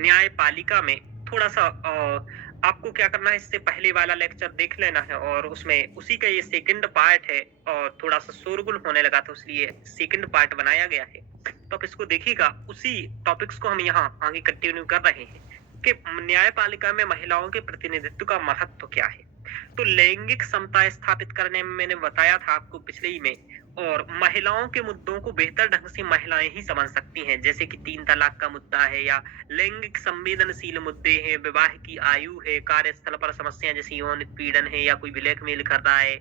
न्यायपालिका में थोड़ा-सा आपको क्या करना है, इससे पहले वाला लेक्चर देख लेना है और उसमें उसी का ये सेकंड पार्ट है और थोड़ा-सा शोरगुल होने लगा था इसलिए सेकंड पार्ट बनाया गया है। तो आप इसको देखिएगा, उसी टॉपिक्स को हम यहाँ आगे कंटिन्यू कर रहे हैं कि न्यायपालिका में महिलाओं के प्रतिनिधित्व का महत्व क्या है। तो लैंगिक समता स्थापित करने में मैंने बताया था आपको पिछले ही में, और महिलाओं के मुद्दों को बेहतर ढंग से महिलाएं ही समझ सकती हैं, जैसे कि 3 तलाक का मुद्दा है या लैंगिक संवेदनशील मुद्दे हैं, विवाह की आयु है, कार्यस्थल पर समस्या जैसे यौन उत्पीड़न है या कोई ब्लैकमेल कर रहा है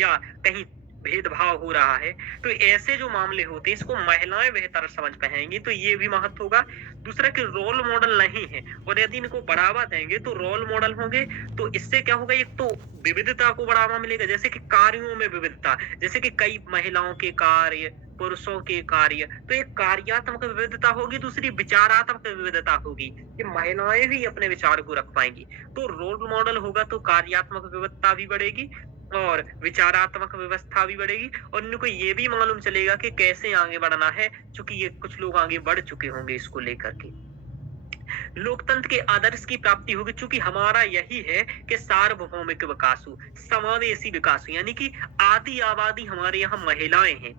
या कहीं भेदभाव हो रहा है। तो ऐसे जो मामले होते हैं इसको महिलाएं बेहतर समझ पाएंगी, तो ये भी महत्व होगा। दूसरा कि रोल मॉडल नहीं है, और यदि इनको बढ़ावा देंगे तो रोल मॉडल होंगे, तो इससे क्या होगा, एक तो विविधता को बढ़ावा मिलेगा, जैसे कि कार्यों में विविधता, जैसे कि कई महिलाओं के कार्य, पुरुषों के कार्य, तो एक कार्यात्मक विविधता होगी, दूसरी विचारात्मक विविधता होगी कि महिलाएं भी अपने विचार को रख पाएंगी। तो रोल मॉडल होगा तो कार्यात्मक विविधता भी बढ़ेगी और विचारात्मक व्यवस्था भी बढ़ेगी, और इनको ये भी मालूम चलेगा कि कैसे आगे बढ़ना है, चूंकि ये कुछ लोग आगे बढ़ चुके होंगे इसको लेकर के। लोकतंत्र के आदर्श की प्राप्ति होगी, चूंकि हमारा यही है कि सार्वभौमिक विकास हो, समावेशी विकास हो, यानी कि आधी आबादी हमारे यहाँ महिलाएं हैं।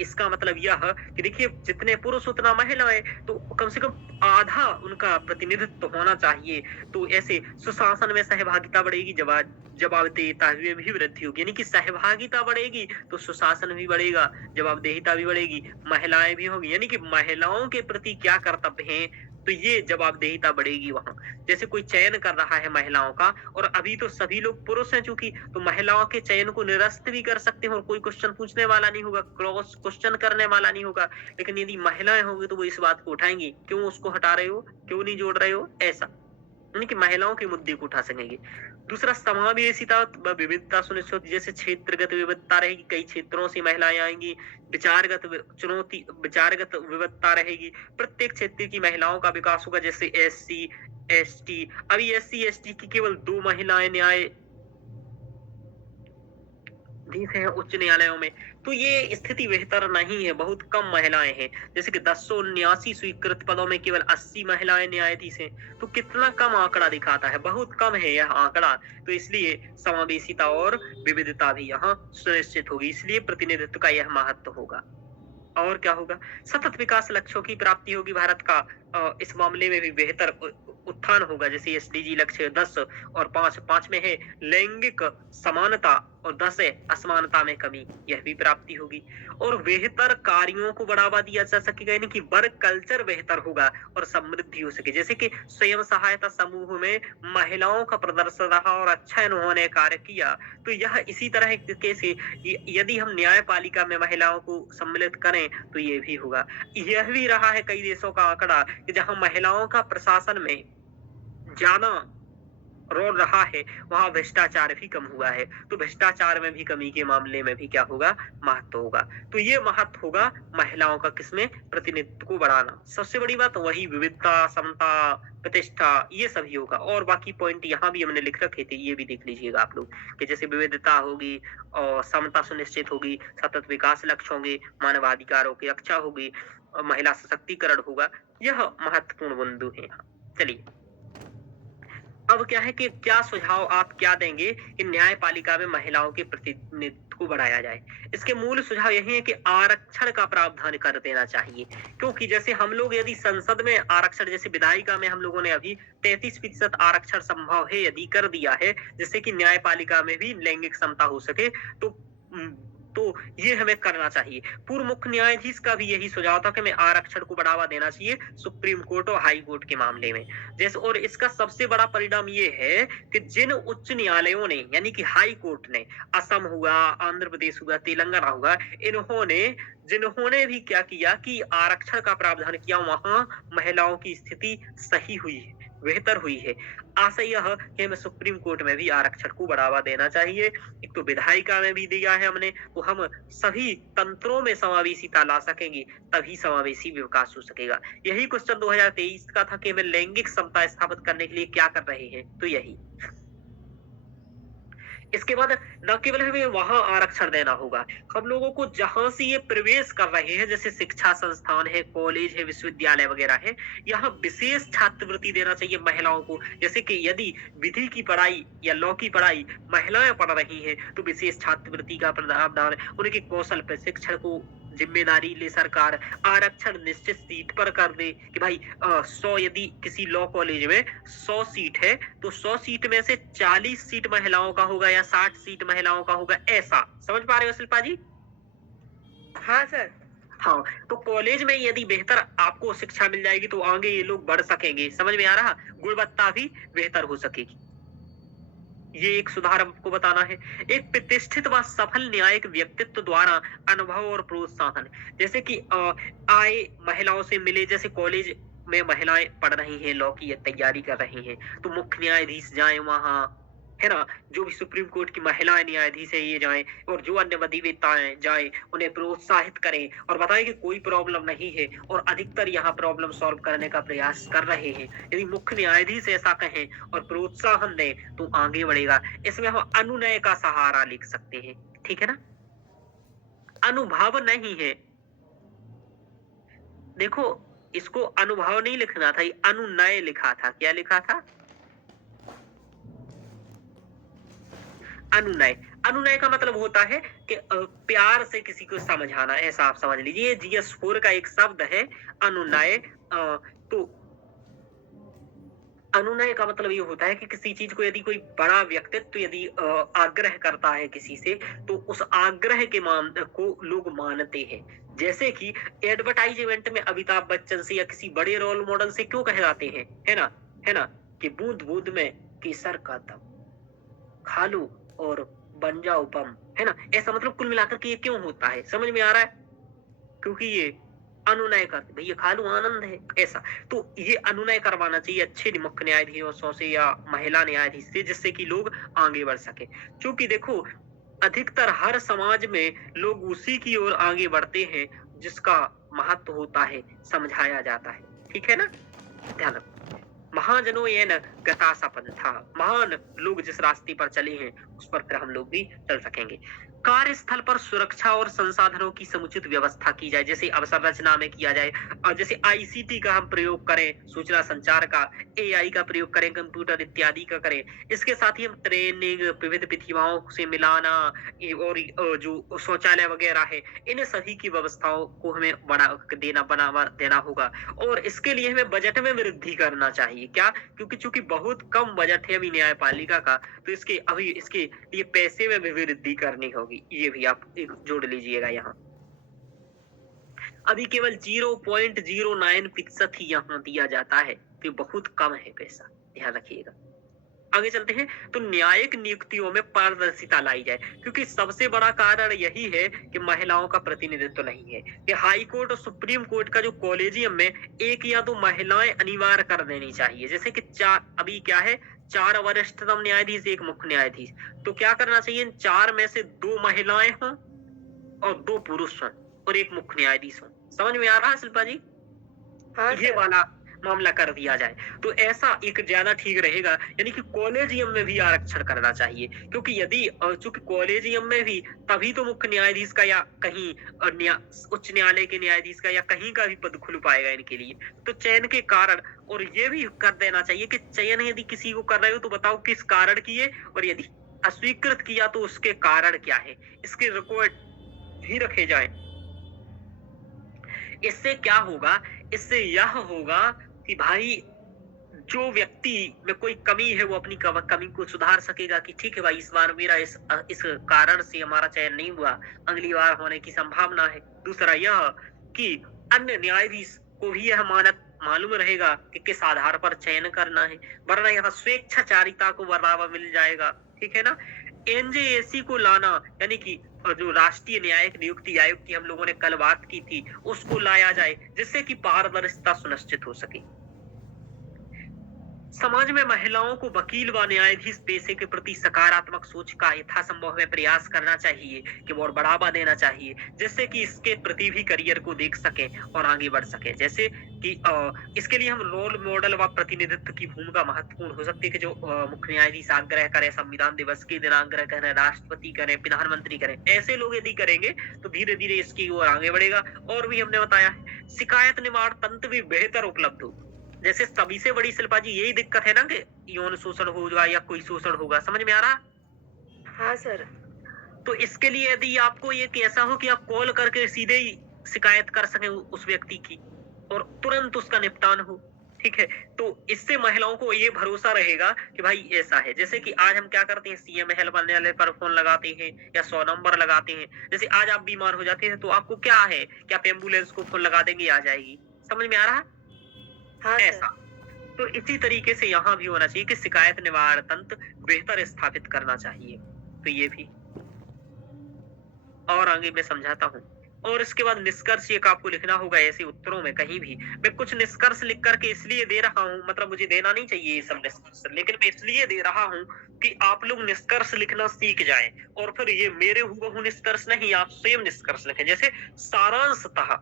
इसका मतलब यह कि देखिए, जितने पुरुष उतना महिलाएं, तो कम से कम आधा उनका प्रतिनिधित्व होना चाहिए। तो ऐसे सुशासन में सहभागिता बढ़ेगी, जवाबदेहिता में भी वृद्धि होगी, यानी कि सहभागिता बढ़ेगी तो सुशासन भी बढ़ेगा, जवाबदेहिता भी बढ़ेगी, महिलाएं भी होंगी, यानी कि महिलाओं के प्रति क्या कर्तव्य है, तो ये जवाबदेहिता बढ़ेगी वहां। जैसे कोई चयन कर रहा है महिलाओं का, और अभी तो सभी लोग पुरुष हैं चूंकि, तो महिलाओं के चयन को निरस्त भी कर सकते हैं और कोई क्वेश्चन पूछने वाला नहीं होगा, क्रॉस क्वेश्चन करने वाला नहीं होगा। लेकिन यदि महिलाएं होंगी तो वो इस बात को उठाएंगी, क्यों उसको हटा रहे हो, क्यों नहीं जोड़ रहे हो, ऐसा, यानी कि महिलाओं के मुद्दे को उठा सकेंगे। दूसरा, समावेशिता व विविधता सुनिश्चित होती, जैसे क्षेत्रगत विविधता रहेगी, कई क्षेत्रों से महिलाएं आएंगी, विचारगत विविधता रहेगी, प्रत्येक क्षेत्र की महिलाओं का विकास होगा, जैसे एससी एसटी। अभी एससी एसटी की केवल 2 महिलाएं न्यायाधीश हैं उच्च न्यायालयों में, तो ये स्थिति बेहतर नहीं है, बहुत कम महिलाएं हैं। जैसे कि 1079 स्वीकृत पदों में केवल 80 महिलाएं न्यायाधीश हैं, तो कितना कम आंकड़ा दिखाता है, बहुत कम है यह आंकड़ा। तो इसलिए समावेशिता और विविधता भी यहाँ सुनिश्चित होगी, इसलिए प्रतिनिधित्व का यह महत्व होगा। और क्या होगा, सतत विकास लक्ष्यों की प्राप्ति होगी, भारत का इस मामले में भी बेहतर उत्थान होगा, जैसे एसडीजी लक्ष्य 10 और 5 में है लैंगिक समानता, और 10 है असमानता में कमी, यह भी प्राप्ति होगी। और बेहतर कार्यों को बढ़ावा दिया जा सकेगा, यानी कि वर्क कल्चर बेहतर होगा और समृद्धि हो सके, जैसे कि स्वयं सहायता समूह में महिलाओं का प्रदर्शन रहा और अच्छा इन्होंने कार्य किया, तो यह इसी तरह से यदि हम न्यायपालिका में महिलाओं को सम्मिलित करें तो ये भी होगा। यह भी रहा है कई देशों का आंकड़ा कि जहां महिलाओं का प्रशासन में ज्यादा रोल रहा है, वहां भ्रष्टाचार भी कम हुआ है। तो भ्रष्टाचार में भी कमी के मामले में भी क्या होगा, महत्व होगा। तो ये महत्व होगा महिलाओं का किसमें, प्रतिनिधित्व को बढ़ाना। सबसे बड़ी बात वही विविधता, समता, प्रतिष्ठा, ये सभी होगा। और बाकी पॉइंट यहाँ भी हमने लिख रखे थे, ये भी देख लीजिएगा आप लोग, कि जैसे विविधता होगी और समता सुनिश्चित होगी, सतत विकास लक्ष्य होंगे, मानवाधिकारों की रक्षा होगी, और महिला सशक्तिकरण होगा। यह महत्वपूर्ण बिंदु है यहाँ। चलिए, अब क्या है कि क्या सुझाव आप क्या देंगे कि न्यायपालिका में महिलाओं के प्रतिनिधित्व को बढ़ाया जाए। इसके मूल सुझाव यही है कि आरक्षण का प्रावधान कर देना चाहिए, क्योंकि जैसे हम लोग यदि संसद में आरक्षण, जैसे विधायिका में हम लोगों ने अभी 33% आरक्षण संभव है यदि कर दिया है, जिससे कि न्यायपालिका में भी लैंगिक समता हो सके, तो तो ये हमें करना चाहिए। पूर्व मुख्य न्यायाधीश का भी यही सुझाव था कि हमें आरक्षण को बढ़ावा देना चाहिए सुप्रीम कोर्ट और हाई कोर्ट के मामले में। जैसे, और इसका सबसे बड़ा परिणाम ये है कि जिन उच्च न्यायालयों ने, यानी कि हाई कोर्ट ने, असम हुआ, आंध्र प्रदेश हुआ, तेलंगाना हुआ, जिन्होंने भी क्या किया कि आरक्षण का प्रावधान किया, वहां महिलाओं की स्थिति सही हुई है, बेहतर हुई है। आशा यह कि हमें सुप्रीम कोर्ट में भी आरक्षण को बढ़ावा देना चाहिए। एक तो विधायिका में भी दिया है हमने, तो हम सभी तंत्रों में समावेशिता ला सकेंगे, तभी समावेशी विकास हो सकेगा। यही क्वेश्चन 2023 का था कि हमें लैंगिक समता स्थापित करने के लिए क्या कर रहे हैं, तो यही। इसके बाद न केवल हमें वहाँ आरक्षण देना होगा, हम लोगों को जहाँ से ये प्रवेश कर रहे हैं, जैसे शिक्षा संस्थान है, कॉलेज है, विश्वविद्यालय वगैरह है, यहाँ विशेष छात्रवृत्ति देना चाहिए महिलाओं को। जैसे कि यदि विधि की पढ़ाई या लॉ की पढ़ाई महिलाएं पढ़ रही हैं, तो विशेष छात्रवृत्ति का प्रावधान, उनके कौशल प्रशिक्षण को जिम्मेदारी ले सरकार, आरक्षण निश्चित सीट पर कर दे कि भाई 100 यदि किसी लॉ कॉलेज में 100 सीट है, तो 100 सीट में से 40 सीट महिलाओं का होगा या 60 सीट महिलाओं का होगा, ऐसा समझ पा रहे हो शिल्पा जी? हाँ सर। हाँ, तो कॉलेज में यदि बेहतर आपको शिक्षा मिल जाएगी तो आगे ये लोग बढ़ सकेंगे, समझ में आ रहा, गुणवत्ता भी बेहतर हो सकेगी। ये एक सुधार आपको बताना है। एक प्रतिष्ठित व सफल न्यायिक व्यक्तित्व द्वारा अनुभव और प्रोत्साहन, जैसे कि आए महिलाओं से मिले, जैसे कॉलेज में महिलाएं पढ़ रही हैं, लॉ की तैयारी कर रही हैं, तो मुख्य न्यायाधीश जाए वहां, है ना, जो भी सुप्रीम कोर्ट की महिला न्यायाधीश है ये जाएं, और जो अन्य अधिवक्ताएं जाएं, उन्हें प्रोत्साहित करें और बताएं कि कोई प्रॉब्लम नहीं है, और अधिकतर यहाँ प्रॉब्लम सॉल्व करने का प्रयास कर रहे हैं। यदि मुख्य न्यायाधीश ऐसा कहें और प्रोत्साहन दें तो आगे बढ़ेगा। इसमें हम अनुनय का सहारा लिख सकते हैं, ठीक है ना। अनुभव नहीं है, देखो इसको अनुभव नहीं लिखना था, ये अनुनय लिखा था। क्या लिखा था? अनुनय। अनुनय का मतलब होता है कि प्यार से किसी को समझाना, ऐसा आप समझ लीजिए। GS4 का एक शब्द है अनुनय। तो अनुनय का मतलब ये होता है कि किसी चीज को यदि कोई बड़ा व्यक्तित्व यदि आग्रह करता है किसी से, तो उस आग्रह के मान को लोग मानते हैं। जैसे कि एडवर्टाइजमेंट में अमिताभ बच्चन से या किसी बड़े रोल मॉडल से क्यों कहे जाते हैं, है ना, कि बूंद बूंद में केसर का दम, खा लो और बन जाओ बम, है ना। ऐसा मतलब कुल मिलाकर के ये क्यों होता है, समझ में आ रहा है? क्योंकि ये अनुनय करते, भैया खा लो आनंद है, ऐसा। तो ये अनुनय करवाना चाहिए अच्छे मुख्य न्यायाधीशों से या महिला न्यायाधीश से, जिससे कि लोग आगे बढ़ सके। क्योंकि देखो अधिकतर हर समाज में लोग उसी की ओर आगे बढ़ते हैं जिसका महत्व होता है, समझाया जाता है, ठीक है ना। ध्यान रखो, महाजनों ये न गता सपंथा, महान लोग जिस रास्ते पर चले हैं उस पर फिर हम लोग भी चल सकेंगे। कार्यस्थल पर सुरक्षा और संसाधनों की समुचित व्यवस्था की जाए, जैसे अवसंरचना में किया जाए, और जैसे ICT का हम प्रयोग करें, सूचना संचार का, AI का प्रयोग करें, कंप्यूटर इत्यादि का करें। इसके साथ ही हम ट्रेनिंग, विविध प्रतिभाओं से मिलाना, और जो शौचालय वगैरह है, इन सभी की व्यवस्थाओं को हमें बढ़ावा देना होगा। और इसके लिए हमें बजट में वृद्धि करना चाहिए। क्या? क्योंकि चूंकि बहुत कम बजट है अभी न्यायपालिका का, तो इसके लिए पैसे में भी वृद्धि करनी होगी। ये भी आप एक जोड़ लीजिएगा यहाँ। अभी केवल 0.09% ही यहाँ दिया जाता है, तो बहुत कम है पैसा, ध्यान रखिएगा। आगे चलते हैं। तो न्यायिक नियुक्तियों में पारदर्शिता लाई जाए, क्योंकि सबसे बड़ा कारण यही है कि महिलाओं का प्रतिनिधित्व नहीं है। कि हाई कोर्ट और सुप्रीम कोर्ट का जो कॉलेजियम में 1 या 2 महिलाएं अनिवार्य कर देनी चाहिए। जैसे कि अभी क्या है, 4 वरिष्ठतम न्यायाधीश, 1 मुख्य न्यायाधीश। तो क्या करना चाहिए, इन 4 में से 2 महिलाएं हों और 2 पुरुष हों और 1 मुख्य न्यायाधीश हों। समझ में आ रहा है शिल्पा जी? हाँ ये वाला मामला कर दिया जाए तो ऐसा एक ज्यादा ठीक रहेगा। यानी कि कॉलेजियम में भी आरक्षण करना चाहिए, क्योंकि यदि चूंकि कॉलेजियम में भी तभी तो मुख्य न्यायाधीश का या कहीं उच्च न्यायालय के न्यायाधीश का या कहीं का भी पद खुल पाएगा इनके लिए। तो चयन के कारण, और ये भी कर देना चाहिए कि चयन यदि किसी को कर रहे हो तो बताओ किस कारण किए, और यदि अस्वीकृत किया तो उसके कारण क्या है, इसके रिकॉर्ड भी रखे जाए। इससे क्या होगा, इससे यह होगा कि भाई जो व्यक्ति में कोई कमी है वो अपनी कमी को सुधार सकेगा कि ठीक है भाई, इस बार मेरा इस कारण से हमारा चयन नहीं हुआ, अगली बार होने की संभावना है। दूसरा यह कि अन्य न्यायाधीश को भी यह मानक मालूम रहेगा कि किस आधार पर चयन करना है, वरना यहाँ स्वेच्छाचारिता को बढ़ावा मिल जाएगा, ठीक है ना। NJAC को लाना, यानी कि जो राष्ट्रीय न्यायिक नियुक्ति आयोग की हम लोगों ने कल बात की थी, उसको लाया जाए जिससे कि पारदर्शिता सुनिश्चित हो सके। समाज में महिलाओं को वकील व न्यायाधीश पेशे के प्रति सकारात्मक सोच का यथासंभव हमें प्रयास करना चाहिए कि और बढ़ावा देना चाहिए, जिससे कि इसके प्रति भी करियर को देख सकें और आगे बढ़ सकें। जैसे कि इसके लिए हम रोल मॉडल व प्रतिनिधित्व की भूमिका महत्वपूर्ण हो सकती है कि जो मुख्य न्यायाधीश आग्रह करें, संविधान दिवस के दिन आग्रह करें, राष्ट्रपति करें, प्रधानमंत्री करें, ऐसे लोग यदि करेंगे तो धीरे धीरे इसकी ओर आगे बढ़ेगा। और भी हमने बताया है शिकायत निवारण तंत्र भी बेहतर उपलब्ध हो। जैसे सभी से बड़ी शिल्पा जी यही दिक्कत है ना कि यौन शोषण होगा या कोई शोषण होगा, समझ में आ रहा? हाँ सर। तो इसके लिए यदि आपको ये कैसा हो कि आप कॉल करके सीधे ही शिकायत कर सकें उस व्यक्ति की और तुरंत उसका निपटान हो, ठीक है? तो इससे महिलाओं को ये भरोसा रहेगा कि भाई ऐसा है। जैसे कि आज हम क्या करते हैं, सीएम हेल्प वाले पर फोन लगाते हैं या 100 नंबर लगाते हैं। जैसे आज आप बीमार हो जाते हैं तो आपको क्या है कि आप एम्बुलेंस को फोन लगा देंगे, आ जाएगी। समझ में आ रहा? हाँ ऐसा। सर। तो इसी तरीके से यहाँ भी होना चाहिए कि शिकायत निवारण तंत्र बेहतर स्थापित करना चाहिए। तो ये भी और आगे मैं समझाता हूँ। और इसके बाद निष्कर्ष एक आपको लिखना होगा ऐसे उत्तरों में कहीं भी। मैं कुछ निष्कर्ष लिख करके इसलिए दे रहा हूँ, मतलब मुझे देना नहीं चाहिए ये सब निष्कर्ष, लेकिन मैं इसलिए दे रहा हूँ कि आप लोग निष्कर्ष लिखना सीख जाएं और फिर ये मेरे हुबहू निष्कर्ष नहीं, आप स्वयं निष्कर्ष लिखें। जैसे सारांशतः,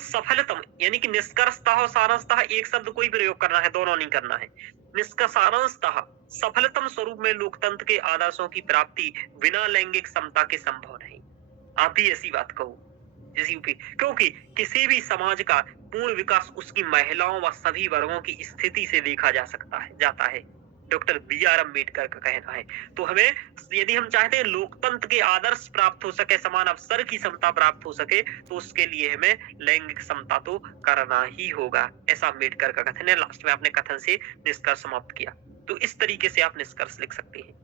सफलतम, यानी कि निष्कर्षतः और सारांशतः एक शब्द कोई प्रयोग करना है, दोनों नहीं करना है। सारांशतः सफलतम स्वरूप में लोकतंत्र के आदर्शों की प्राप्ति बिना लैंगिक समता के संभव नहीं। आप भी ऐसी बात कहो जैसी क्योंकि किसी भी समाज का पूर्ण विकास उसकी महिलाओं व सभी वर्गों की स्थिति से देखा जा सकता है जाता है। Doctor B R. अम्बेडकर का कहना है। तो हमें यदि हम चाहते हैं लोकतंत्र के आदर्श प्राप्त हो सके, समान अवसर की समता प्राप्त हो सके, तो उसके लिए हमें लैंगिक समता तो करना ही होगा। ऐसा अम्बेडकर का कथन है। लास्ट में आपने कथन से निष्कर्ष समाप्त किया। तो इस तरीके से आप निष्कर्ष लिख सकते हैं।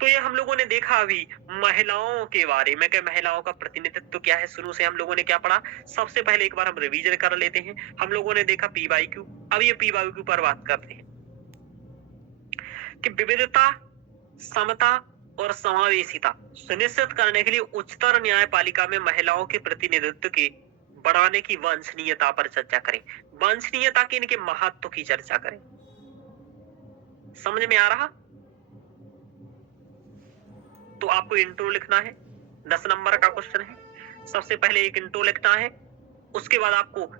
तो ये हम लोगों ने देखा अभी महिलाओं के बारे में कि महिलाओं का प्रतिनिधित्व क्या है। शुरू से हम लोगों ने क्या पढ़ा, सबसे पहले एक बार हम रिवीजन कर लेते हैं। हम लोगों ने देखा पीवाईक्यू। अब ये पीवाईक्यू पर बात करते हैं कि विविधता, समता और समावेशिता सुनिश्चित करने के लिए उच्चतर न्यायपालिका में महिलाओं के प्रतिनिधित्व के बढ़ाने की वांछनीयता पर चर्चा करें। वांछनीयता के इनके महत्व की चर्चा करें। समझ में आ रहा? तो आपको इंट्रो लिखना है, 10 नंबर का क्वेश्चन है। सबसे पहले एक इंट्रो लिखना है, उसके बाद आपको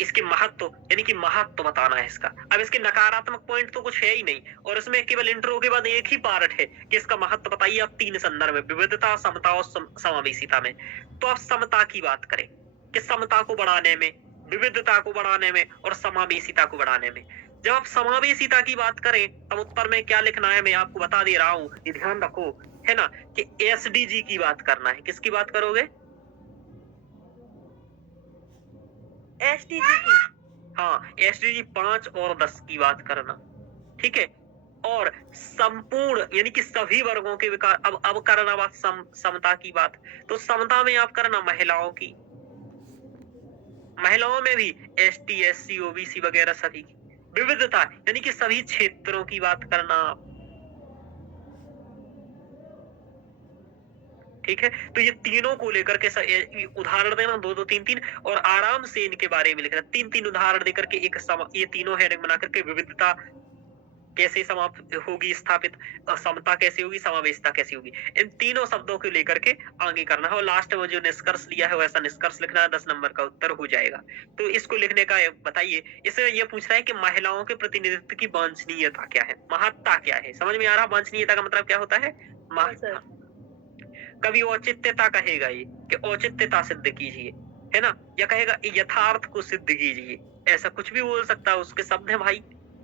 इसके महत्व यानी कि महत्व बताना है इसका। अब इसके नकारात्मक पॉइंट तो कुछ है ही नहीं, और इसमें केवल इंट्रो के बाद एक ही पार्ट है कि इसका महत्व बताइए आप 3 संदर्भ में, विविधता, समता और समावेशिता में। तो आप समता की बात करें कि समता को बढ़ाने में, विविधता को बढ़ाने में और समावेशिता को बढ़ाने में। जब आप समावेशिता की बात करें तब उत्तर में क्या लिखना है मैं आपको बता दे रहा हूं, ये ध्यान रखो, है ना, कि एसडीजी की बात करना है। किसकी बात करोगे? एसडीजी की। हाँ, एसडीजी 5 और 10 की बात करना, ठीक है। और संपूर्ण यानी कि सभी वर्गों के विकास। अब करना बात समता की बात, तो समता में आप करना महिलाओं की, महिलाओं में भी एसटी, एससी, ओबीसी वगैरह सभी की। विविधता यानी कि सभी क्षेत्रों की बात करना आप, ठीक है। तो ये तीनों को लेकर के उदाहरण देना, 2-2, 3-3, और आराम से इनके बारे में लिखना। 3-3 उदाहरण देकर के ये तीनों हेडिंग बना करके विविधता कैसे समाप्त होगी स्थापित, समता कैसे होगी, समावेशिता कैसे होगी, इन तीनों शब्दों को लेकर के आगे करना है। और लास्ट में जो निष्कर्ष लिया है वैसा निष्कर्ष लिखना है, 10 नंबर का उत्तर हो जाएगा। तो इसको लिखने का बताइए। इसमें यह पूछ रहा है कि महिलाओं के प्रतिनिधित्व की वांछनीयता क्या है, महत्ता क्या है। समझ में आ रहा? वांछनीयता का मतलब क्या होता है? महत्ता। कभी औचित्यता कहेगा ये कि औचित्यता सिद्ध कीजिए, है ना, या कहेगा यथार्थ को सिद्ध कीजिए, ऐसा कुछ भी बोल सकता है, उसके शब्द हैं भाई,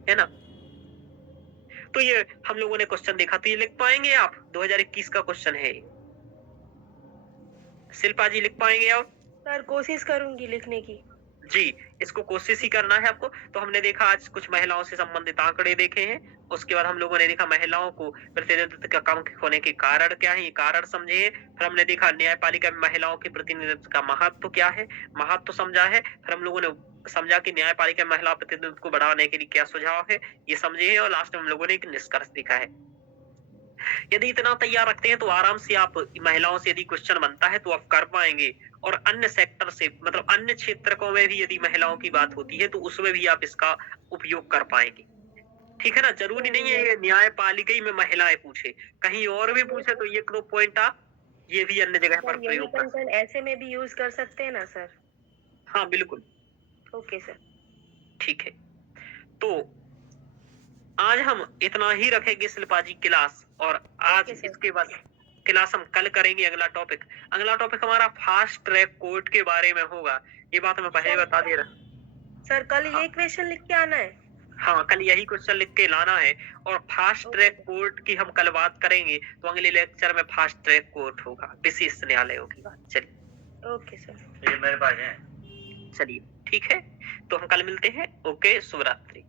है ना। तो ये हम लोगों ने क्वेश्चन देखा, तो ये लिख पाएंगे आप? 2021 का क्वेश्चन है। शिल्पा जी लिख पाएंगे आप? सर कोशिश करूंगी लिखने की। जी, इसको कोशिश ही करना है आपको। तो हमने देखा आज कुछ महिलाओं से संबंधित आंकड़े देखे हैं। उसके बाद हम लोगों ने देखा महिलाओं को प्रतिनिधित्व का कम होने के कारण क्या है, ये कारण समझे। फिर हमने देखा न्यायपालिका में महिलाओं के प्रतिनिधित्व का महत्व क्या है, महत्व समझा है। फिर हम लोगों ने समझा कि न्यायपालिका में महिला प्रतिनिधित्व को बढ़ाने के लिए क्या सुझाव है, ये समझे हैं। और लास्ट में हम लोगों ने एक निष्कर्ष देखा है। यदि इतना तैयार रखते हैं तो आराम से आप महिलाओं से यदि क्वेश्चन बनता है तो आप कर पाएंगे। और अन्य सेक्टर से मतलब अन्य क्षेत्रों में भी यदि महिलाओं की बात होती है तो उसमें भी आप इसका उपयोग कर पाएंगे। ठीक है ना, जरूरी नहीं है ये न्यायपालिका में महिलाएं पूछे, कहीं और भी पूछे तो ये 2 पॉइंट आप ये भी अन्य जगह पर सर यही प्रयोग कर सकते कंसर्न ऐसे में भी यूज कर सकते हैं ना सर? हैं। हाँ बिल्कुल, ओके सर। ठीक है। तो आज हम इतना ही रखेंगे शिल्पा जी क्लास, और आज ओके सर। इसके बाद क्लास हम कल करेंगे अगला टॉपिक। अगला टॉपिक हमारा फास्ट ट्रैक कोर्ट के बारे में होगा, ये बात मैं पहले बता दे रहा। सर कल हाँ ये क्वेश्चन लिख के आना है? हाँ, कल यही क्वेश्चन लिख के लाना है, और फास्ट ओके ट्रैक कोर्ट की हम कल बात करेंगे, तो अगले लेक्चर में फास्ट ट्रैक कोर्ट होगा, विशेष न्यायालयों की बात। चलिए ओके सर। ये मेरे पास है। चलिए ठीक है, तो हम कल मिलते हैं। ओके, शुभ रात्रि।